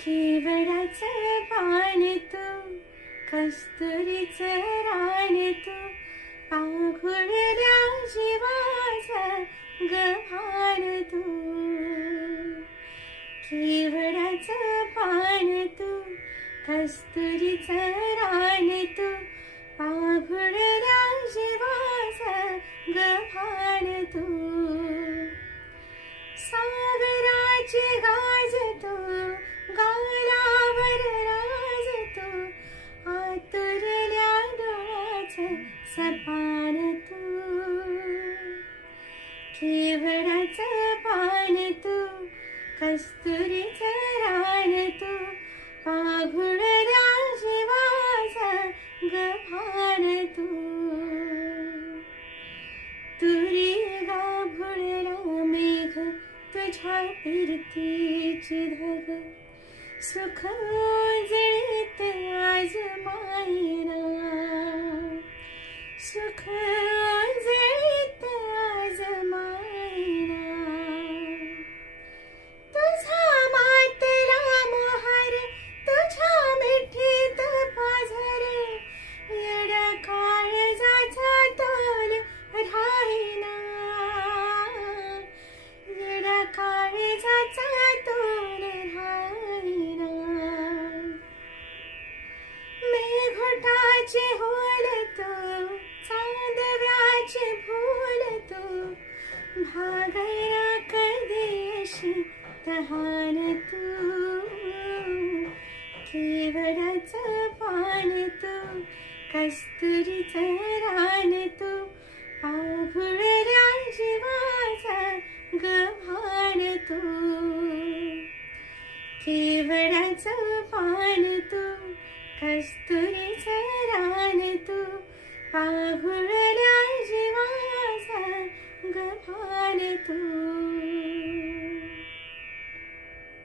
केवडाचं पान तू कस्तुरीचं रान तू पाघुळल्या जीवाचा गव्हाण तू. केवडाचं पान तू कस्तुरीचं रान तू पाघुळल्या जीवाचा गव्हाण तू. सा सपान तू केवडाचं पान तू कस्तुरीचं रान तू पाघुळ जीवाचं गभान तू तुरी गाभुळला मेघ तुझ्या फिरतीची धग सुख जळी सुख भागया कदेशी तहान तू। केवडाचं पान तू कस्तुरीचं रान तू। पाघुळल्या जीवाचा गव्हाण तू। केवडाचं पान तू कस्तुरीचं रान तू। पाघुळल्या जीवाचा गव्हाण तू